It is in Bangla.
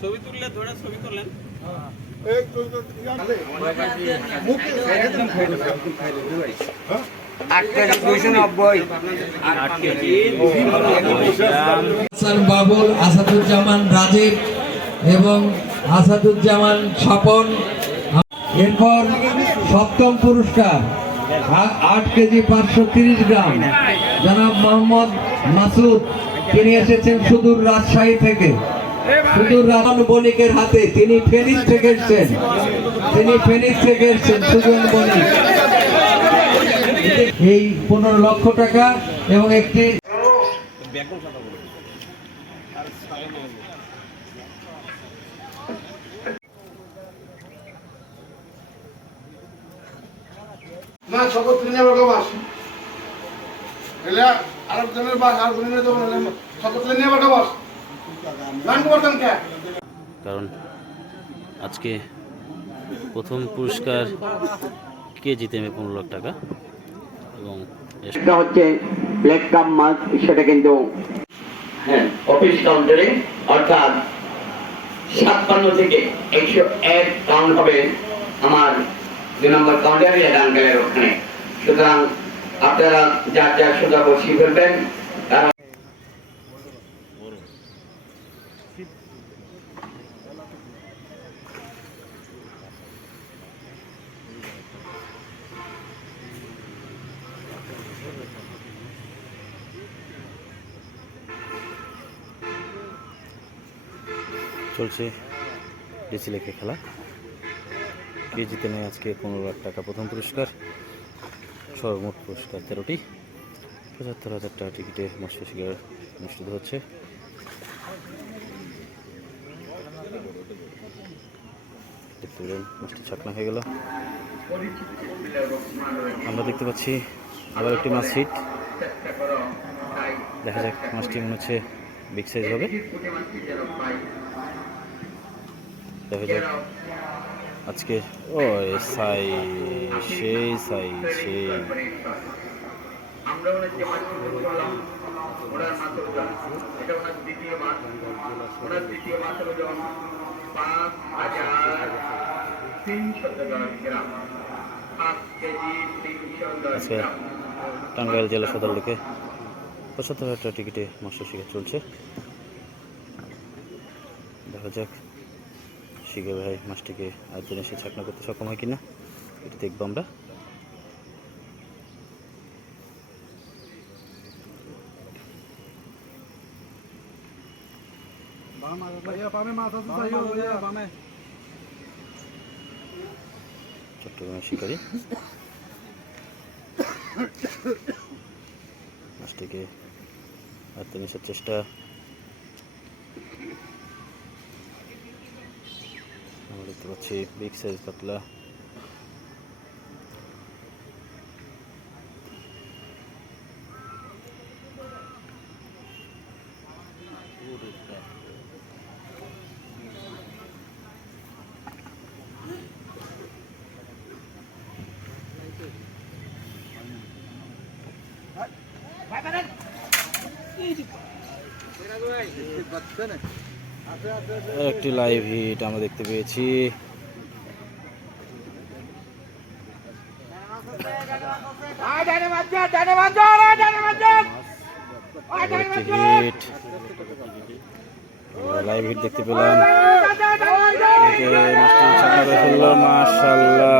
ছবি তুললে ধরে ছবি তোলেন। বাবুল, আসাদুজ্জামান রাজীব এবং আসাদুজ্জামান স্বপন। এরপর সপ্তম পুরস্কার 8 কেজি 530 গ্রাম জনাব মোহাম্মদ মাসুদ, তিনি এসেছেন সুদূর রাজশাহী থেকে। সুদূর বণিকের হাতে, তিনি ফেনীর থেকে এসেছেন। সুজন বণিক এই 15 লক্ষ টাকা এবং একটি না সকল তিনে বড় মাস এলা আরেকজনের বাস আর গুণে তো সকল তিনে বড় মাস নাম করতেন কে? কারণ আজকে প্রথম পুরস্কার কে জিতে নেবে 15 লাখ টাকা এবং এটা হচ্ছে ব্ল্যাক কাপ মাছ, সেটা কিন্তু হ্যাঁ অফিস কাউন্টারে অর্থাৎ 56 থেকে 101 কাউন্ট হবে আমার 2 নম্বর কাউন্টারে ডানকালের ওখানে। সুতরাং আপনারা যার যার সোজা বসিয়ে ফেলবেন। চলছে ডিসি লেখে খেলা। কে জিতে নেয় আজকে 15 লাখ টাকা প্রথম পুরস্কার। সর্বমোট পুরস্কার 13টি। 75,000 টাকা টিকিটে মৎস্য শিকার অনুষ্ঠিত হচ্ছে। দেখতে পেলেন মাছটি ছাকনা হয়ে গেল। আমরা দেখতে পাচ্ছি আবার একটি মাছ হিট। দেখা যাক, মাছটি মনে হচ্ছে বিগ সাইজ হবে। দেখা যাক আজকে সেই আজকে টাঙ্গাইল জেলা সদর লেখে 75,000 টাকা টিকিটে মৎস্য শিকার চলছে। দেখা যাক শিখে ভাই মাছটিকে আরেকজন এসে ছাকনা করতে সক্ষম হয় কিনা, এটা দেখবো আমরা। চট্টগ্রামের শিকারি মাছটিকে আরেকজন এসার চেষ্টা। আমরা দেখতে পাচ্ছি বিগ সাইজ কাতলা। একটি লাইভ হিট আমরা দেখতে পেয়েছি। লাইভ হিট দেখতে পেলাম। মাশাআল্লাহ।